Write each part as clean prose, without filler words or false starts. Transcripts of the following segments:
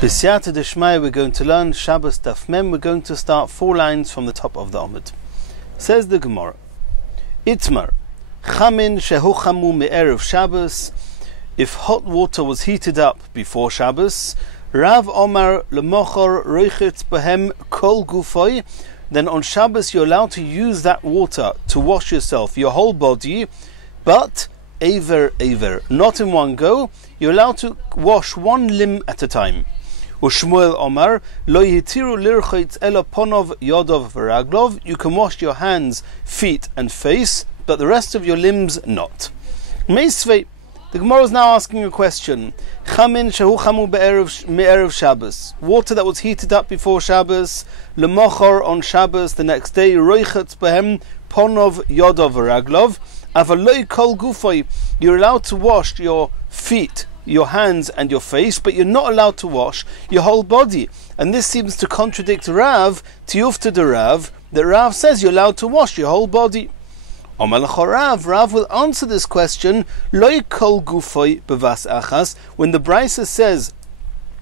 B'siyata d'shmaya, we're going to learn Shabbos Daf Mem. We're going to start 4 lines from the top of the Amud. Says the Gemara, Itmar, Chamin shehu chamu me'erev Shabbos. If hot water was heated up before Shabbos, Rav Omar lemochor roichet behem kol gufoy, then on Shabbos you're allowed to use that water to wash yourself, your whole body, but aver, not in one go. You're allowed to wash one limb at a time. Ushmuel Omar lo yitiru lirchitz ela ponov yodov v'raglov. You can wash your hands, feet and face, but the rest of your limbs not. Meisvei, the Gemara is now asking a question. Chamin shehu chamu me'erev Shabbos. Water that was heated up before Shabbos, lemochor on Shabbos the next day, roichetz behem ponov yodov v'raglov. Avaloi kol gufoy. You're allowed to wash your feet, your hands and your face, but you're not allowed to wash your whole body. And this seems to contradict Rav, Tiyufta de Rav, that Rav says you're allowed to wash your whole body. Rav will answer this question, Loi kol gufoy bevas achas, when the Brisa says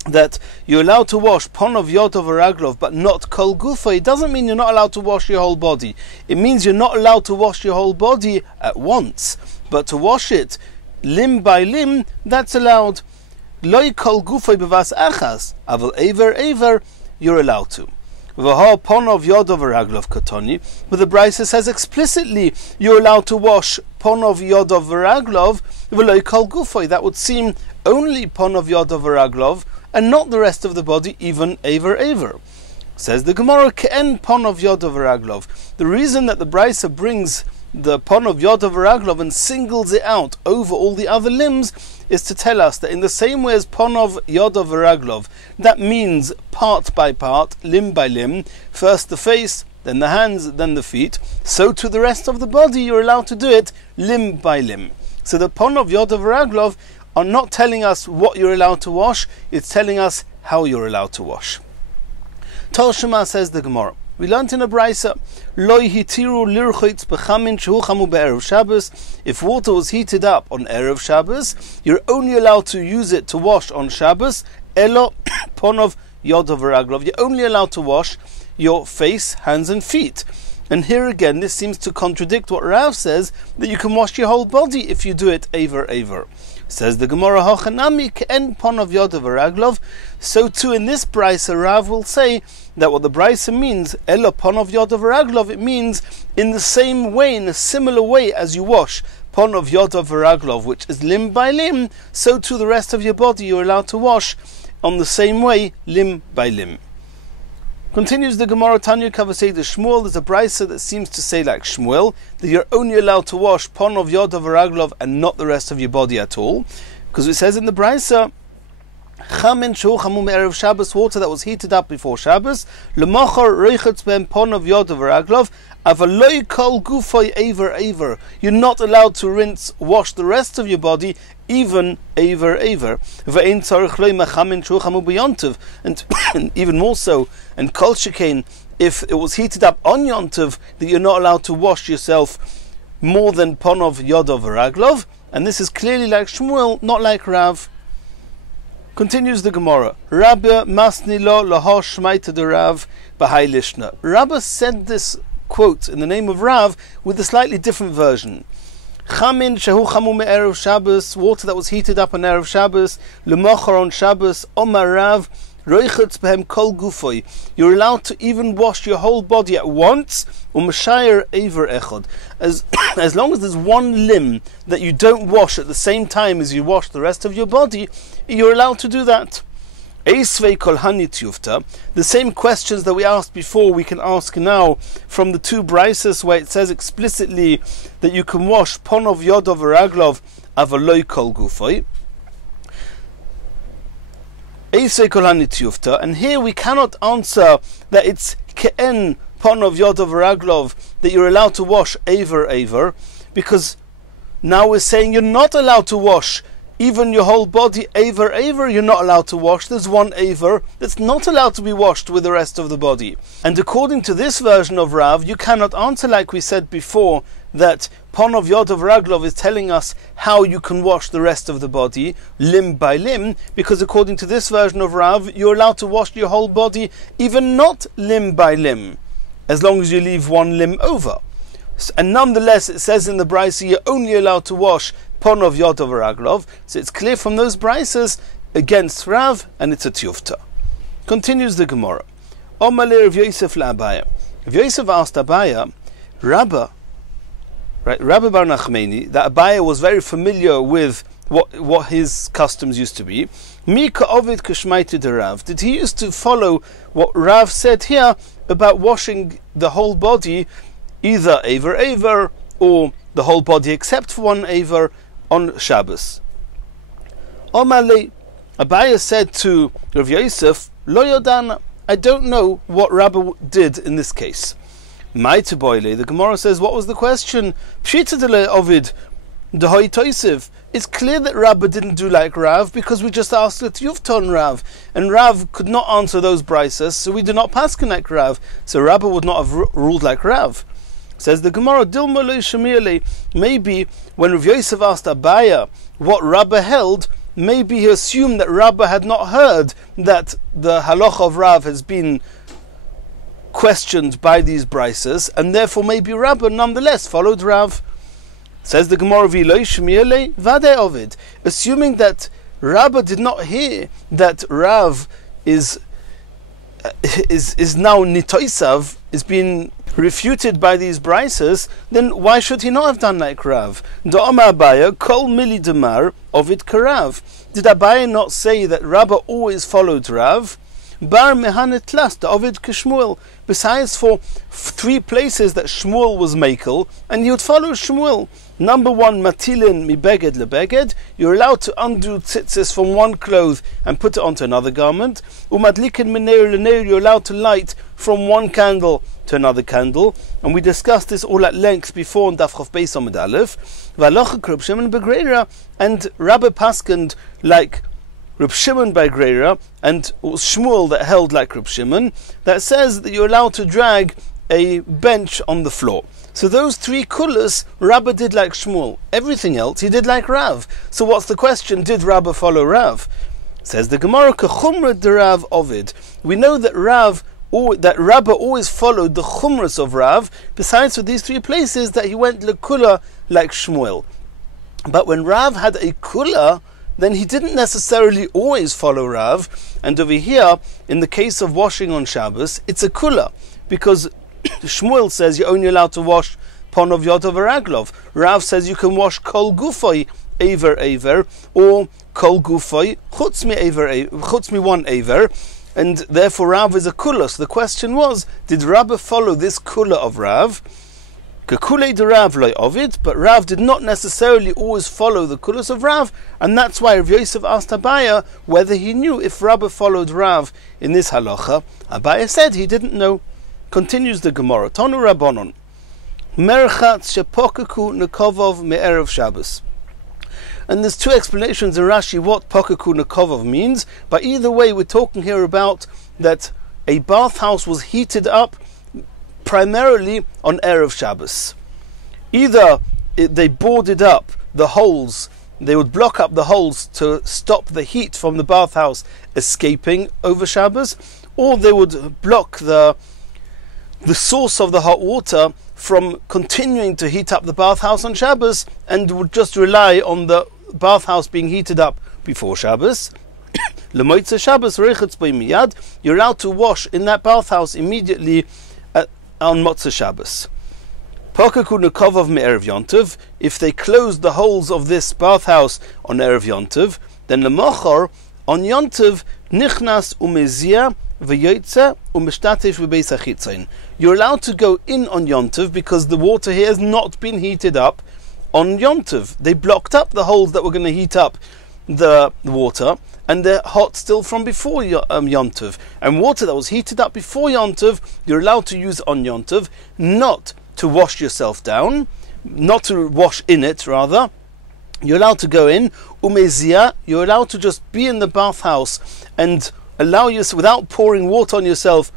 that you're allowed to wash ponov yodov v'raglov, but not kol gufoy. It doesn't mean you're not allowed to wash your whole body. It means you're not allowed to wash your whole body at once, but to wash it limb by limb, that's allowed. Loi kol gufoy bevas achas, aval aver, you're allowed to. V'ha ponov yodov v'raglov katoni, but the Brisa says explicitly you're allowed to wash ponov yodov v'raglov v'loi kol gufoy. That would seem only ponov yodov v'raglov and not the rest of the body, even aver. Says the Gemara, ke'en ponov yodov v'raglov. The reason that the Brisa brings the ponov yodov v'raglov and singles it out over all the other limbs is to tell us that in the same way as ponov yodov v'raglov, that means part by part, limb by limb, first the face, then the hands, then the feet, so to the rest of the body you're allowed to do it limb by limb. So the ponov yodov v'raglov are not telling us what you're allowed to wash, it's telling us how you're allowed to wash. Tol Shema, says the Gemara, we learnt in a Brisa, Loi hitiru lirchitz bechamin shehu chamu be'erev Shabbos. If water was heated up on Erev Shabbos, you're only allowed to use it to wash on Shabbos, elo ponov yodov v'raglov. You're only allowed to wash your face, hands and feet. And here again, this seems to contradict what Rav says, that you can wash your whole body if you do it aver. Says the Gemara, Hochanami ke'en ponov yodov v'raglov. So too in this Brisa, Rav will say that what the Brisa means, elo ponov yodov v'raglov, it means in the same way, in a similar way as you wash ponov yodov v'raglov, which is limb by limb, so too the rest of your body you're allowed to wash on the same way, limb by limb. Continues the Gemara, Tanya Kavasei de Shmuel. There's a Brisa that seems to say like Shmuel, that you're only allowed to wash ponov yodov v'raglov and not the rest of your body at all, because it says in the Brisa, Chamin shehu chamu me'erev Shabbos, water that was heated up before Shabbos, lemochor roichetz behem ponov yodov v'raglov, avaloi kol gufoy aver. You're not allowed to wash the rest of your body, even aver. Ve'ein tzarich lo chamin shehu chamu b'yontiv, and even more so, and kol shekain, if it was heated up on yontiv, that you're not allowed to wash yourself more than ponov yodov v'raglov, and this is clearly like Shmuel, not like Rav. Continues the Gemara, Rabbi masni lo laho shmaita de Rav b'hai lishna. Rabbi said this quote in the name of Rav with a slightly different version. Chamin shehu chamu me'erev Shabbos, water that was heated up on Erev Shabbos, lemochor on Shabbos, Omar Rav, roichetz behem kol gufoy. You're allowed to even wash your whole body at once, u'mashayer aver echad. As long as there's one limb that you don't wash at the same time as you wash the rest of your body, you're allowed to do that. Eisvei kol hanit yufta. The same questions that we asked before, we can ask now from the 2 Brisas where it says explicitly that you can wash ponov yodov v'raglov avaloi kol gufoy. Eisvei kol hanit yufta. And here we cannot answer that it's ke'en ponov yodov v'raglov, that you're allowed to wash aver, because now we're saying you're not allowed to wash even your whole body aver, you're not allowed to wash. There's one aver that's not allowed to be washed with the rest of the body. And according to this version of Rav, you cannot answer like we said before, that Ponov Yodov Raglov is telling us how you can wash the rest of the body, limb by limb, because according to this version of Rav, you're allowed to wash your whole body, even not limb by limb, as long as you leave one limb over. And nonetheless, it says in the Brisa, you're only allowed to wash Ponov Yodov Raglov, so it's clear from those Brisas against Rav, and it's a tiyufta. Continues the Gemara. Omale Rav Yosef la'Abaya. Rav Yosef asked Abaya, Rabba Bar Nachmeni, that Abaya was very familiar with what his customs used to be. Mika Ovid Kashmaita de Rav. Did he used to follow what Rav said here about washing the whole body, either Aver or the whole body except for one Aver on Shabbos? Omale, Abaya said to Rav Yosef, Lo Yodana, I don't know what Rabba did in this case. Ma'ite boile, the Gemara says, what was the question? Pshita dele Ovid dehoi toisiv. It's clear that Rabba didn't do like Rav because we just asked it Yufton Rav, and Rav could not answer those brises, so we do not paskin like Rav. So Rabba would not have ruled like Rav. Says the Gemara, Dilma lo shemiele. Maybe when Rav Yosef asked Abaya what Rabba held, maybe he assumed that Rabba had not heard that the halacha of Rav has been questioned by these brises, and therefore maybe Rabba nonetheless followed Rav. Says the Gemara, V'lo shmiele vade Ovid. Assuming that Rabba did not hear that Rav is now nitoisav, is being refuted by these brises, then why should he not have done like Rav? Da'ama Abaya kol mili demar Ovid karav. Did Abaya not say that Rabba always followed Rav? Bar mehanet last Ovid k'Shmuel. Besides, for 3 places that Shmuel was makel, and he would follow Shmuel. Number 1, matilin mi beged lebeged. You're allowed to undo tzitzis from one cloth and put it onto another garment. Umadlikin meneir leneir. You're allowed to light from one candle to another candle, and we discussed this all at length before in Daf Chof Beis Amud Aleph. V'alocha Reb Shimon b'Greira, and Rabbi paskened like Reb Shimon by Greira, and it was Shmuel that held like Reb Shimon, that says that you're allowed to drag a bench on the floor. So those 3 kulas, Rabba did like Shmuel. Everything else he did like Rav. So what's the question? Did Rabba follow Rav? Says the Gemara, Kechumra de Rav Ovid. We know that Rabba always followed the chumras of Rav, besides for these 3 places that he went lekula like Shmuel. But when Rav had a kula, then he didn't necessarily always follow Rav. And over here, in the case of washing on Shabbos, it's a kula, because Shmuel says you're only allowed to wash Ponov Yodov Raglov. Rav says you can wash Kol Gufay Aver, or Kol Gufay Chutz mi one Aver, and therefore Rav is a kula. So the question was, did Rabba follow this kula of Rav? Kekulei de Rav loy Ovid, but Rav did not necessarily always follow the kulas of Rav, and that's why Rav Yosef asked Abaya whether he knew if Rabba followed Rav in this halacha. Abaya said he didn't know. Continues the Gemara, Tonu Rabbanon, Merchatz shepokaku nekovov me'erev Shabbos. And there's 2 explanations in Rashi what pokaku nekovov means, but either way we're talking here about that a bathhouse was heated up primarily on Erev Shabbos. Either they boarded up the holes, they would block up the holes to stop the heat from the bathhouse escaping over Shabbos, or they would block the source of the hot water from continuing to heat up the bathhouse on Shabbos, and would just rely on the bathhouse being heated up before Shabbos. L'moitze Shabbos reichetz b'y miyad. You're allowed to wash in that bathhouse immediately on Motzei Shabbos. Pokaku nekovov me'erev Yontiv. If they closed the holes of this bathhouse on Erev Yontiv, then lemochor on Yontiv nichnas umezia v'yotze umeshtatesh v'beis hachitzayin. You're allowed to go in on Yontiv because the water here has not been heated up on Yontiv. They blocked up the holes that were going to heat up the water, and they're hot still from before Yontiv. And water that was heated up before Yontiv, you're allowed to use on Yontiv, not to wash yourself down, not to wash in it, rather. You're allowed to go in. Umezia, you're allowed to just be in the bathhouse and allow yourself, without pouring water on yourself,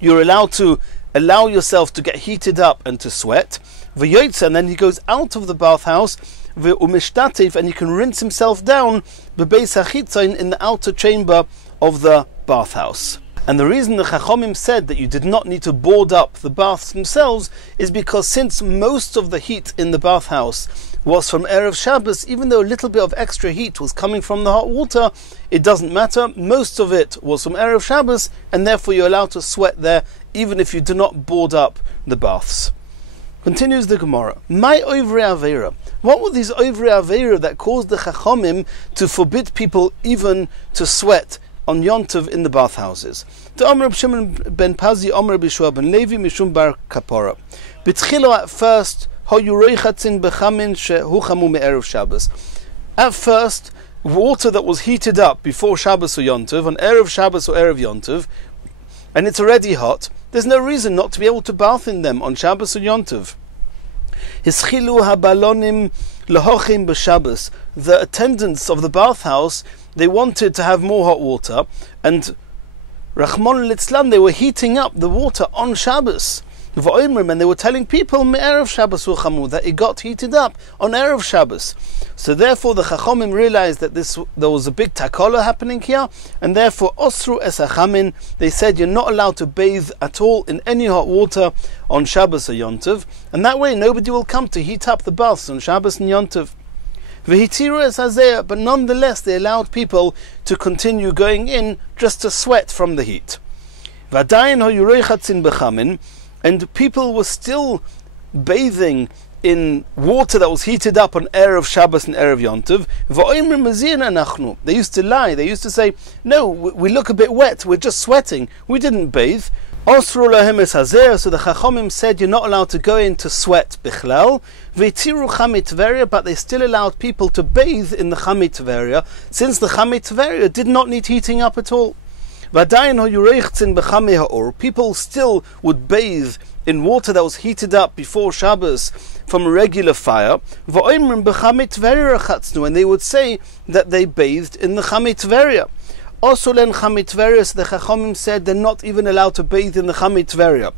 you're allowed to allow yourself to get heated up and to sweat. V'yotza, and then he goes out of the bathhouse, v'umishtatif, and he can rinse himself down b'beis hachitzain, in the outer chamber of the bathhouse. And the reason the Chachomim said that you did not need to board up the baths themselves is because since most of the heat in the bathhouse was from Erev Shabbos, even though a little bit of extra heat was coming from the hot water, it doesn't matter. Most of it was from Erev Shabbos, and therefore you're allowed to sweat there even if you do not board up the baths. Continues the Gemara. My oivre aveira. What were these oivre aveira that caused the Chachomim to forbid people even to sweat on Yontov in the bathhouses? The Amr Shimon ben Pazi, Amr Bishua ben Levi, Mishum bar Kapora. B'tchilo, at first, at first, water that was heated up before Shabbos or Yontov, on Erev Shabbos or Erev Yontov, and it's already hot, there's no reason not to be able to bath in them on Shabbos or Yontov. The attendants of the bathhouse, they wanted to have more hot water, and Rachmon Litzlan, they were heating up the water on Shabbos. And they were telling people Erev Shabbos that it got heated up on Erev Shabbos. So therefore the Chachomim realized that there was a big takola happening here, and therefore Osru es hachamin, they said you're not allowed to bathe at all in any hot water on Shabbos or Yontov, and that way nobody will come to heat up the baths on Shabbos and Yontov. V'hitiru es hazeh, but nonetheless they allowed people to continue going in just to sweat from the heat. V'adayin hoyurei chatzin bechamin, and people were still bathing in water that was heated up on Erev Shabbos and Erev Yontov. They used to lie. They used to say, no, we look a bit wet, we're just sweating, we didn't bathe. So the Chachomim said you're not allowed to go in to sweat bichlal. But they still allowed people to bathe in the Chamit Tveria, since the Chamit Tveria did not need heating up at all. People still would bathe in water that was heated up before Shabbos from a regular fire, and they would say that they bathed in the Chamit Tveria. Also then Chamit Tveria, the Chachomim said they're not even allowed to bathe in the Chamit Tveria.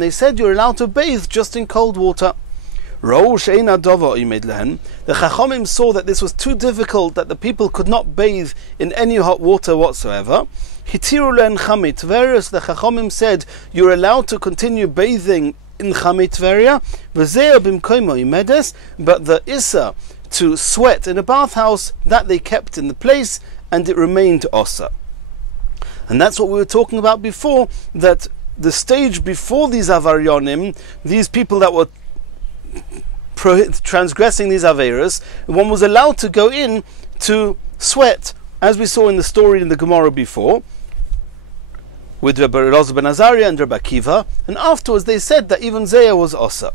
They said you're allowed to bathe just in cold water. The Chachomim saw that this was too difficult, that the people could not bathe in any hot water whatsoever. The Chachomim said you're allowed to continue bathing in Chamit Tveria, but the Issa to sweat in a bathhouse, that they kept in the place, and it remained Osa. And that's what we were talking about before, that the stage before these Avaryonim, these people that were transgressing these Averas, one was allowed to go in to sweat, as we saw in the story in the Gemara before, with Rabbi Elazar ben Azariah and Rabbi Akiva, and afterwards they said that even Zeya was Osa.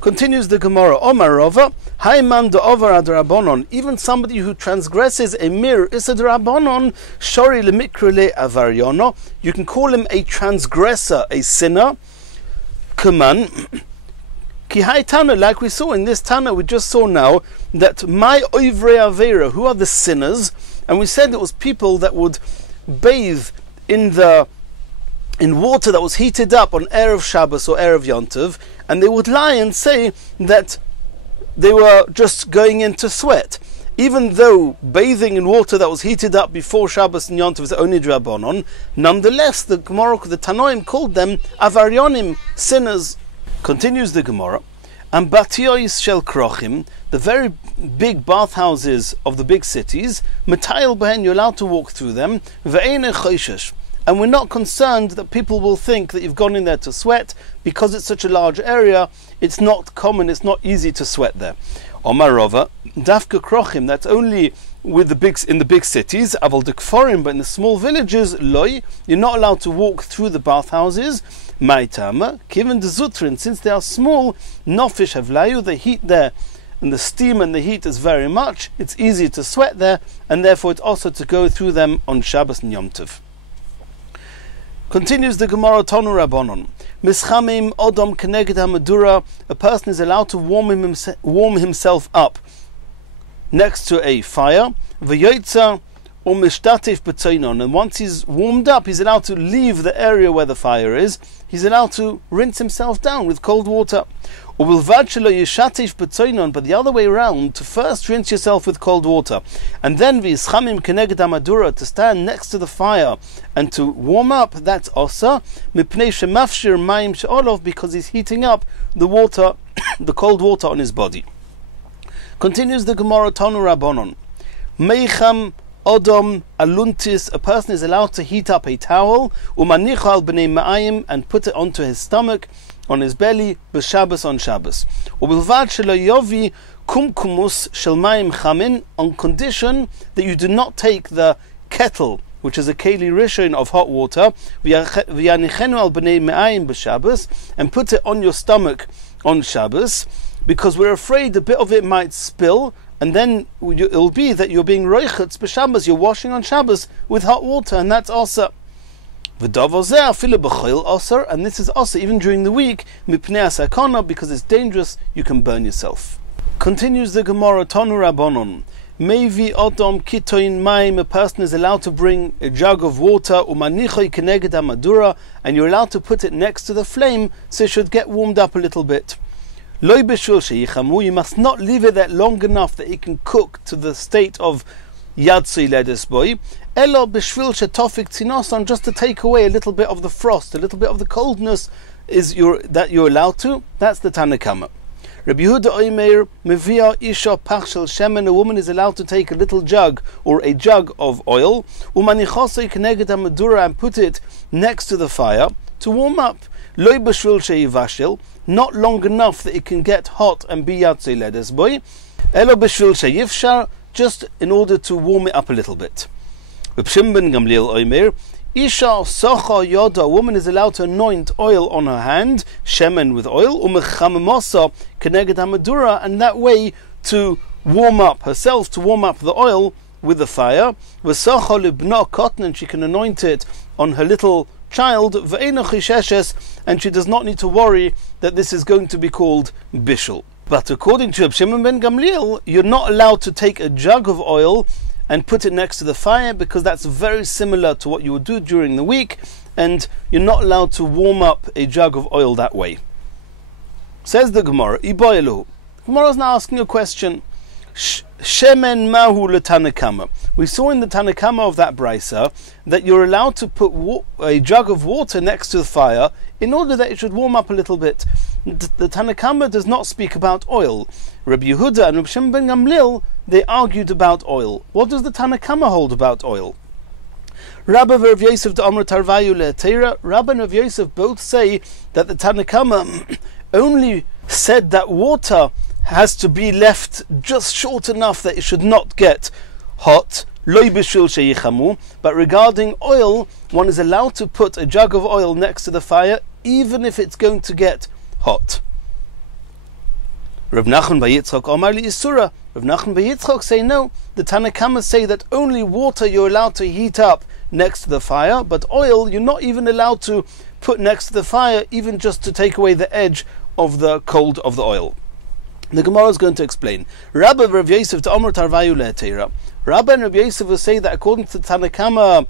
Continues the Gemara, Omar Rava, Haiman da'ovar adrabanon, even somebody who transgresses a mir is a drabanon, shori lemikra le avaryono, you can call him a transgressor, a sinner, Kuman, Ki hai Tana, like we saw in this Tana we just saw now, that my oivre avera, who are the sinners, and we said it was people that would bathe in water that was heated up on Erev Shabbos or Erev Yontov, and they would lie and say that they were just going in to sweat. Even though bathing in water that was heated up before Shabbos and Yontov is only drabanon, nonetheless the Gemara, the Tanoim called them avaryonim, sinners. Continues the Gemara, and batiois shel krochim, the very big bathhouses of the big cities, matayil behen, you're allowed to walk through them, ve'ein choishesh, and we're not concerned that people will think that you've gone in there to sweat, because it's such a large area, it's not common, it's not easy to sweat there. Omar Rava, dafka krochim, that's only with in the big cities, aval dekforim, but in the small villages, loy, you're not allowed to walk through the bathhouses. Maitama, given the zutrin, since they are small, nofish havlayu, the heat there, and the steam and the heat is very much, it's easy to sweat there, and therefore it's also to go through them on Shabbos and Yom Tov. Continues the Gemara, Tonu Rabbanon, Mischamim Odom Keneged HaMedura, a person is allowed to warm himself up next to a fire, V'yotza or mishtatif b'tzoinon, and once he's warmed up, he's allowed to leave the area where the fire is. He's allowed to rinse himself down with cold water. Or bilvad shelo yishatif b'tzoinon, but the other way around, to first rinse yourself with cold water, and then v'yischamim keneged hamadura, to stand next to the fire and to warm up. That's osa mipnei shemafshir mayim she'olov, because he's heating up the water, the cold water on his body. Continues the Gemara, Tanu Rabbanon. Meicham Odom aluntis, a person is allowed to heat up a towel, umanicho al b'nei ma'ayim, and put it onto his stomach, on his belly, b'Shabbos on Shabbos. Ubilvad shelo yovi kumkumus shel mayim chamin, on condition that you do not take the kettle, which is a keli rishon of hot water, v'yanichenu al b'nei ma'ayim b'Shabbos, and put it on your stomach on Shabbos, because we're afraid a bit of it might spill, and then it'll be that you're being roichetz b'Shabbos, you're washing on Shabbos with hot water, and that's also. And this is also even during the week, because it's dangerous, you can burn yourself. Continues the Gemara, Tanu Rabbanon. Mevi odom kitoin maim, a person is allowed to bring a jug of water, umanichoi keneged hamadura, and you're allowed to put it next to the flame, so it should get warmed up a little bit. Loi b'shul sheyichamu, you must not leave it that long enough that it can cook to the state of yatzei ledes boy. Elo b'shvil shetofik tzinoson, just to take away a little bit of the frost, a little bit of the coldness that you're allowed to. That's the Tanna Kama. Rabbi Yehuda Oimeir mevia isha pach shel shemen, a woman is allowed to take a little jug or a jug of oil, umanichosei keneged hamadura, and put it next to the fire to warm up. Loi b'shvil sheyivashil, not long enough that it can get hot and be yatzei ledes boy. Elo b'shvil sheyifshar, just in order to warm it up a little bit. B'Shimon ben Gamliel Oimer, Isha socha yoda, a woman is allowed to anoint oil on her hand, shemen with oil, umechamimosa keneged hamadura, and that way to warm up herself, to warm up the oil with the fire. V'socha libno cotton, and she can anoint it on her little child, ve'ena chisheshes, and she does not need to worry that this is going to be called bishul. But according to Shimon ben Gamliel, you're not allowed to take a jug of oil and put it next to the fire, because that's very similar to what you would do during the week, and you're not allowed to warm up a jug of oil that way. Says the Gemara, Iboyelu. Gemara is now asking a question. Shemen mahu l'Tanna Kama. We saw in the Tanna Kama of that brisa that you're allowed to put a jug of water next to the fire in order that it should warm up a little bit. The Tanna Kama does not speak about oil. Rabbi Yehuda and Rabbi Shimon ben Gamliel, they argued about oil. What does the Tanna Kama hold about oil? Rabbi and Rav Yosef de Amr Tarvayu le'Teira. Rabbi and Rav Yosef both say that the Tanna Kama only said that water has to be left just short enough that it should not get hot. Loi b'shul sheyichamu. But regarding oil, one is allowed to put a jug of oil next to the fire, even if it's going to get hot. Rav Nachman bar Yitzchak Omar li Isura. Rav Nachman bar Yitzchak say no. The Tanna Kama say that only water you're allowed to heat up next to the fire, but oil you're not even allowed to put next to the fire, even just to take away the edge of the cold of the oil. The Gemara is going to explain. Rabbi Rav Yosef to Amr Tarvayu le'Teira. Rabbi and Rav Yosef will say that according to the Tanna Kama,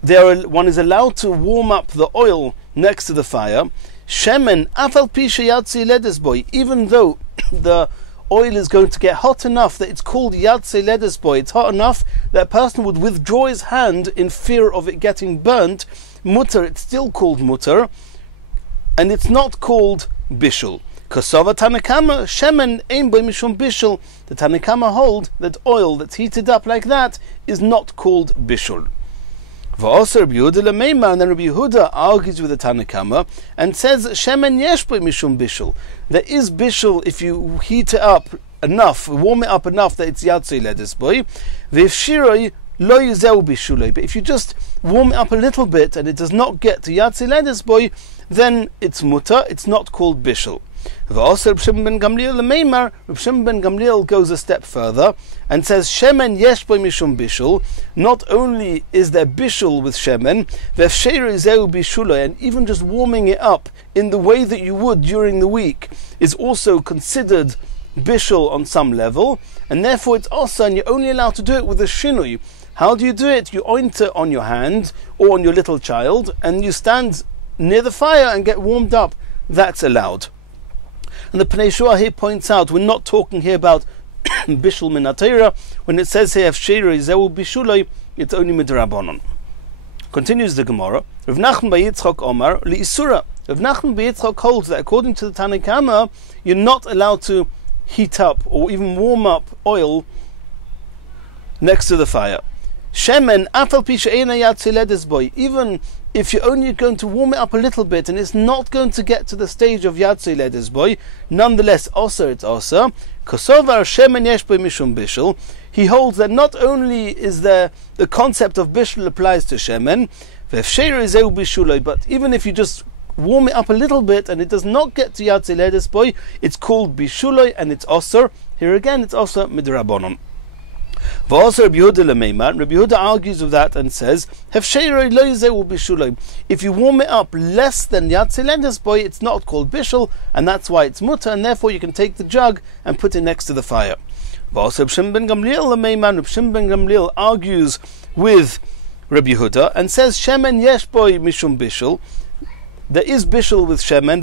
one is allowed to warm up the oil next to the fire. Shemen afal pi sheyatzi ledes boy, even though the oil is going to get hot enough that it's called yatzei ledes boy, it's hot enough that a person would withdraw his hand in fear of it getting burnt. Mutter, it's still called mutter, and it's not called bishul. Kosova Tanna Kama, shemen ein boy mishum bishul. The Tanna Kama hold that oil that's heated up like that is not called bishul. V'oser Rabbi Yehuda lemeimar, and then Rabbi Yehuda argues with the Tanna Kama and says shemen yesh boy mishum bishul. There is bishul if you heat it up enough, warm it up enough that it's yatzei ledes boy. V'ifshiroi lo yizeu bishuloi. But if you just warm it up a little bit and it does not get to yatzei ledes boy, then it's mutter. It's not called bishul. Also, Reb Shimon ben Gamliel lemeimar, Reb Shimon ben Gamliel goes a step further and says shemen yesh boy mishum bishul. Not only is there bishul with shemen, v'efsheiru zeu bishuloi, and even just warming it up in the way that you would during the week is also considered bishul on some level, and therefore it's also, and you're only allowed to do it with a shinui. How do you do it? You oint it on your hand or on your little child, and you stand near the fire and get warmed up. That's allowed. And the Pnei Shua here points out, we're not talking here about bishul min ha-Torah. When it says here, Shi'uri zehu bishuloi, it's only midrabanon. Continues the Gemara. Rav Nachman bar Yitzchak Omar li'isura. Rav Nachman bar Yitzchak holds that according to the Tanna Kama, you're not allowed to heat up or even warm up oil next to the fire. Shemen afal pi she'eina yatzei ledes boy. Even if you're only going to warm it up a little bit and it's not going to get to the stage of yatzei ledes boy, nonetheless, also it's also. Kosovar shemen yesh boy mishum bishul. He holds that not only is there the concept of bishul applies to shemen, but even if you just warm it up a little bit and it does not get to yatzei ledes boy, it's called bishuloi and it's osur. Here again, it's also midrabanon. Also, Rabbi Yehuda argues with that and says, if you warm it up less than yatzei ledes boy, it's not called bishul, and that's why it's mutter, and therefore you can take the jug and put it next to the fire. Also, Rabbi Shimon ben Gamliel argues with Rabbi Yehuda and says, shemen yesh boy mishum bishul. There is bishul with shemen,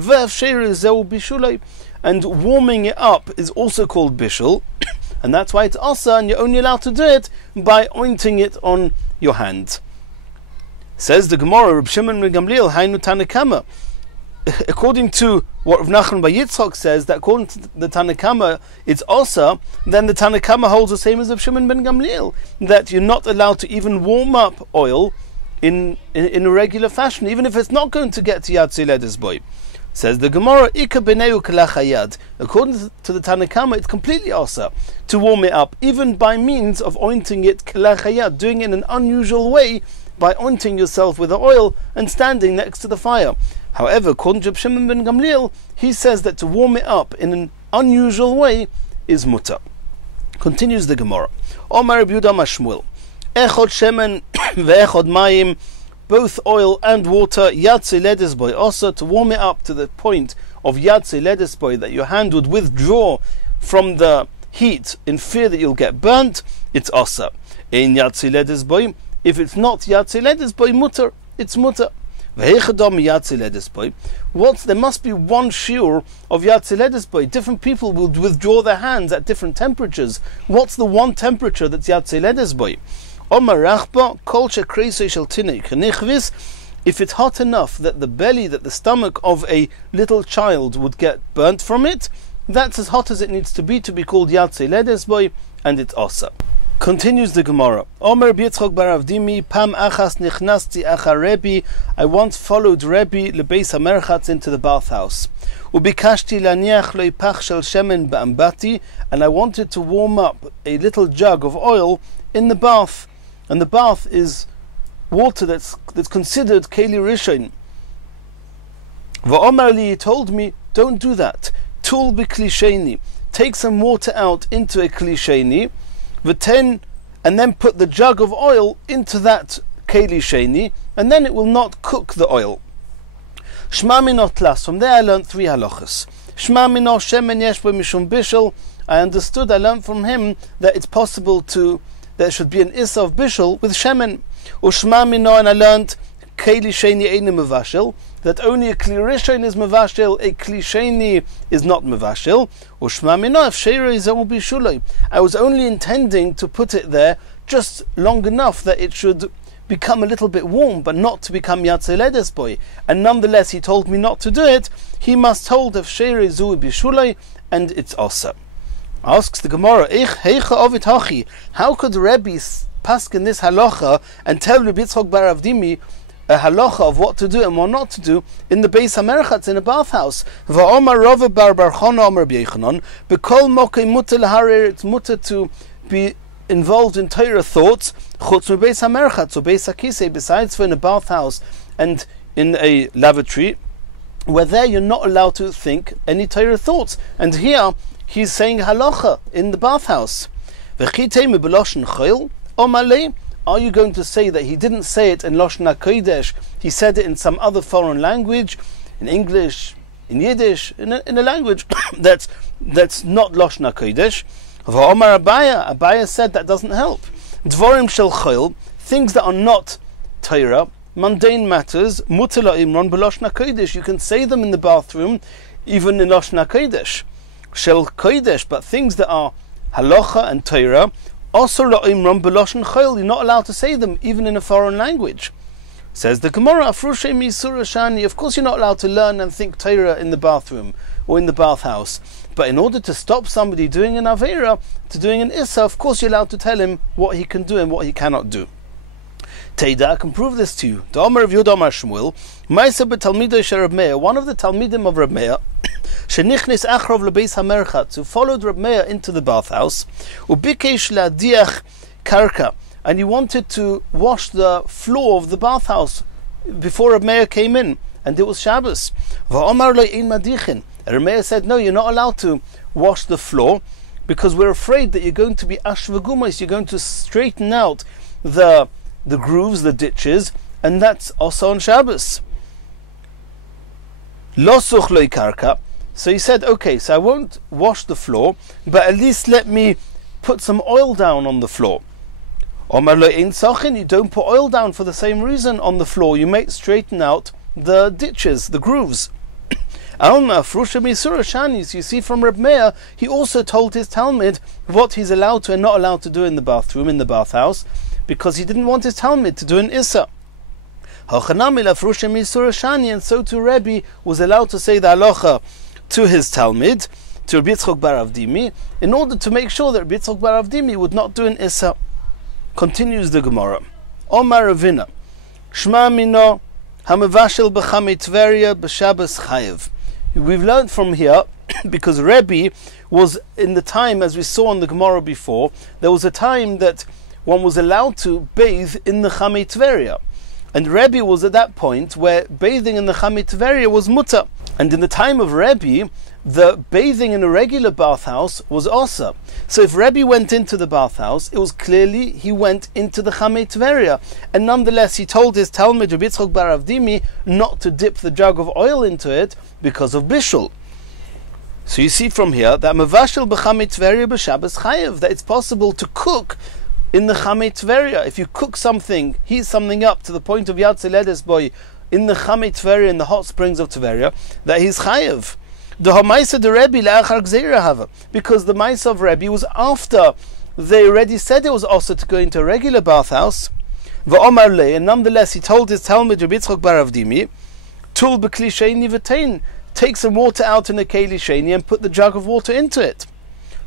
and warming it up is also called bishul. And that's why it's asa, and you're only allowed to do it by ointing it on your hand. Says the Gemara, Reb Shimon ben Gamliel, Hainu Tanna Kama. According to what Rav Nachman bar Yitzchak says, that according to the Tanna Kama it's asa, then the Tanna Kama holds the same as Reb Shimon ben Gamliel, that you're not allowed to even warm up oil in a regular fashion, even if it's not going to get to yatzei ledes boy. Says the Gemara, Ika b'neu kalachayad. According to the Tanna Kama, it's completely asa to warm it up, even by means of ointing it kalachayad, doing it in an unusual way by ointing yourself with the oil and standing next to the fire. However, according to Shimon ben Gamliel, he says that to warm it up in an unusual way is mutter. Continues the Gemara. Omar Rabbi Yehuda Mashmuel, Echod shemen ve'echod mayim, both oil and water, yatzei ledes boy, also to warm it up to the point of yatzei ledes boy, that your hand would withdraw from the heat in fear that you'll get burnt, it's also. In yatzei ledes boy, if it's not yatzei ledes boy, mutter, it's mutter. There must be one shiur of yatzei ledes boy. Different people will withdraw their hands at different temperatures. What's the one temperature that's yatzei ledes boy? If it's hot enough that the belly, that the stomach of a little child would get burnt from it, that's as hot as it needs to be called yatzei ledes boy, and it's asa. Continues the Gemara. Omer Yitzchak bar Avdimi, Pam achas nichnasti achar Rebbe. I once followed Rebbe lebeis hamerchatz into the bathhouse. Ubikashti laniach lo ipach shel shemen ba'ambati, and I wanted to warm up a little jug of oil in the bath. And the bath is water that's considered keli rishon. Va'omar li, he told me, don't do that. Tul b'klisheni, take some water out into a klisheni, and then put the jug of oil into that keli sheni, and then it will not cook the oil. Shma mino tlas. From there I learned 3 halachas. Shma mino shemen yesh bo mishum bishul. I learned from him that it's possible there should be an issa of bishul with shemen. Ushma mino, and I learned keli sheni eine mevashel, that only a kli rishon is mevashel, a kli sheni is not mevashel. Ushma mino if sheirei zehu bishuloi. I was only intending to put it there just long enough that it should become a little bit warm, but not to become yatzei ledes boy. And nonetheless, he told me not to do it. He must hold if sheirei zehu bishuloi, and it's also. Asks the Gemara, how could Rebbe paskin this halacha and tell Rabbi Yitzchak bar Avdimi a halacha of what to do and what not to do in the beis hamerchatz in a bathhouse? Va'omar Rava bar Chana Omar Rabbi Yochanan, b'kol mokei muter laharer, it's muter to be involved in Torah thoughts, chutz beis hamerchatz or beis hakisei, besides for in a bathhouse and in a lavatory, where there you're not allowed to think any Torah thoughts. And here he's saying halacha in the bathhouse. Are you going to say that he didn't say it in Lashon HaKodesh, he said it in some other foreign language, in English, in Yiddish, in a language that's not Lashon HaKodesh? Abaya said that doesn't help. Dvorim shel chayil, things that are not Torah, mundane matters, mutar la'imron b'loshon hakodesh. You can say them in the bathroom, even in loshon hakodesh. Shel kodesh, but things that are halacha and Torah, asur la'imron b'loshon chayil. You're not allowed to say them even in a foreign language. Says the Gemara, Afrushe misura shani. Of course, you're not allowed to learn and think Torah in the bathroom or in the bathhouse. But in order to stop somebody doing an Aveira, to doing an Issa, of course you're allowed to tell him what he can do and what he cannot do. Teida, I can prove this to you. The Omer of Yud Omer Shmuel, Maisa b'Talmidei shel Reb Meir, one of the Talmidim of Reb Meir, shenichnis achrov lebeis hamerchatz, who followed Reb Meir into the bathhouse, ubikesh la'diach karka, and he wanted to wash the floor of the bathhouse before Reb Meir came in, and it was Shabbos. Va'omar lo ein madichin. And Reb Meir said, no, you're not allowed to wash the floor because we're afraid that you're going to be ashvagumas, you're going to straighten out the grooves, the ditches, and that's also on Shabbos. Lo such lo karka. So he said, okay, so I won't wash the floor, but at least let me put some oil down on the floor. Omar lo ein sachin, you don't put oil down for the same reason on the floor. You may straighten out the ditches, the grooves. You see from Reb Meir, he also told his Talmud what he's allowed to and not allowed to do in the bathroom, in the bathhouse, because he didn't want his Talmud to do an Issa. And so too Rebbe was allowed to say the halacha to his Talmud, to Rabbi Yitzchak bar Avdimi, in order to make sure that Rabbi Yitzchak bar Avdimi would not do an Issa. Continues the Gemara. Omar Ravina, Shma mino hamevashel b'chamei Tveria b'Shabbos chayev. We've learned from here, because Rebbe was in the time, as we saw in the Gemara before, there was a time that one was allowed to bathe in the Chamei Tveria. And Rebbe was at that point where bathing in the Chamei Tveria was mutter. And in the time of Rebbe, the bathing in a regular bathhouse was asa. So if Rebbe went into the bathhouse, it was clearly he went into the Chamei Tveria. And nonetheless, he told his Talmud, Rabbi Yitzchak bar Avdimi, not to dip the jug of oil into it because of bishul. So you see from here that mevashel b'Chamei Tveria b'Shabbos chayev, that it's possible to cook in the Chamei Tveria. If you cook something, heat something up to the point of Yad Seledes boy in the Chamei Tveria, in the hot springs of Tveria, that he's chayev. The Hamaisa de Rebbe le'achar gzeira hava, because the Maisa of Rebbe was after they already said it was also to go into a regular bathhouse. V'omar le, and nonetheless he told his Talmud Rabbi Yitzchak bar Avdimi, tul b'kli sheini v'tein, take some water out in a keli sheni and put the jug of water into it.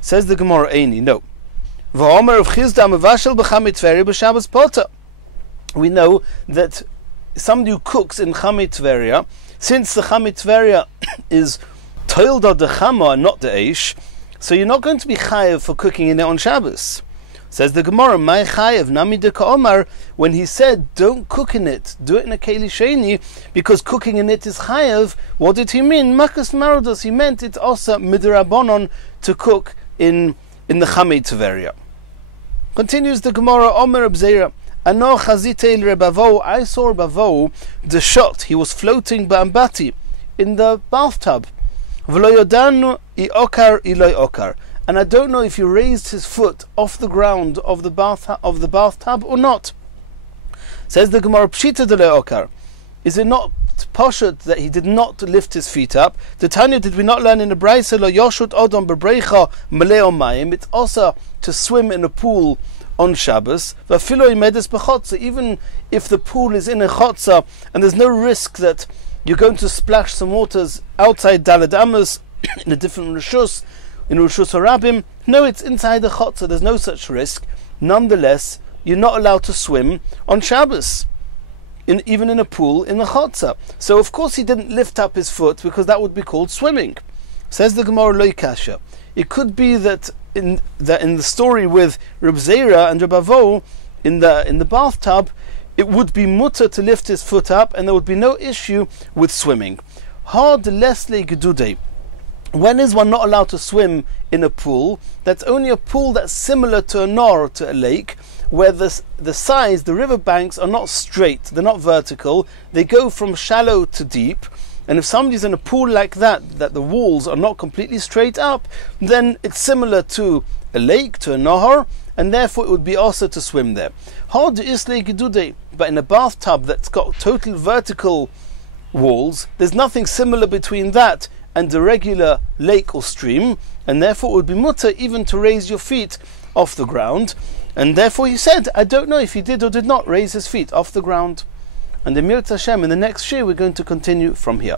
Says the Gemara Eini, no. V'omar of Chizda mevashel b'Chamei Tveria b'Shabbos poter. We know that somebody who cooks in Chamei Tveria, since the Chamei Tveria is toiled the chama and not the eish, so you're not going to be chayev for cooking in it on Shabbos. Says the Gemara, my chayev nami de ka'omar, when he said don't cook in it, do it in a keli sheni, because cooking in it is chayev. What did he mean? Makas marodos, he meant it's also midrabanon to cook in the Chamei Tveria. Continues the Gemara, Omer Abzeira, Ano chazite rebavo, I saw Bavo, the shot, he was floating ba'ambati in the bathtub. And I don't know if he raised his foot off the ground of the bathtub or not. Says the Gemara, Pshita de le'okar. Is it not poshut that he did not lift his feet up? The Tanya, did we not learn in the Braisa, lo yoshut odom bebreicha meleo mayim? It's also to swim in a pool on Shabbos. Even if the pool is in a chotza and there's no risk that you're going to splash some waters outside Daled Amos in a different Rishus, in Rishus Harabim. No, it's inside the Chotzer, there's no such risk. Nonetheless, you're not allowed to swim on Shabbos, even in a pool in the Chotzer. So of course he didn't lift up his foot because that would be called swimming. Says the Gemara Loi Kasha. It could be that in the story with Reb Zera and Reb Avo in the bathtub, it would be mutter to lift his foot up, and there would be no issue with swimming. Hard lesle gedude. When is one not allowed to swim in a pool? That's only a pool that's similar to a nor, to a lake, where the sides, the river banks, are not straight, they're not vertical, they go from shallow to deep. And if somebody's in a pool like that the walls are not completely straight up, then it's similar to a lake, to a nahar, and therefore it would be also to swim there. But in a bathtub that's got total vertical walls, there's nothing similar between that and a regular lake or stream, and therefore it would be mutter even to raise your feet off the ground. And therefore he said, I don't know if he did or did not raise his feet off the ground. And in Mir Hashem, in the next shir, we're going to continue from here.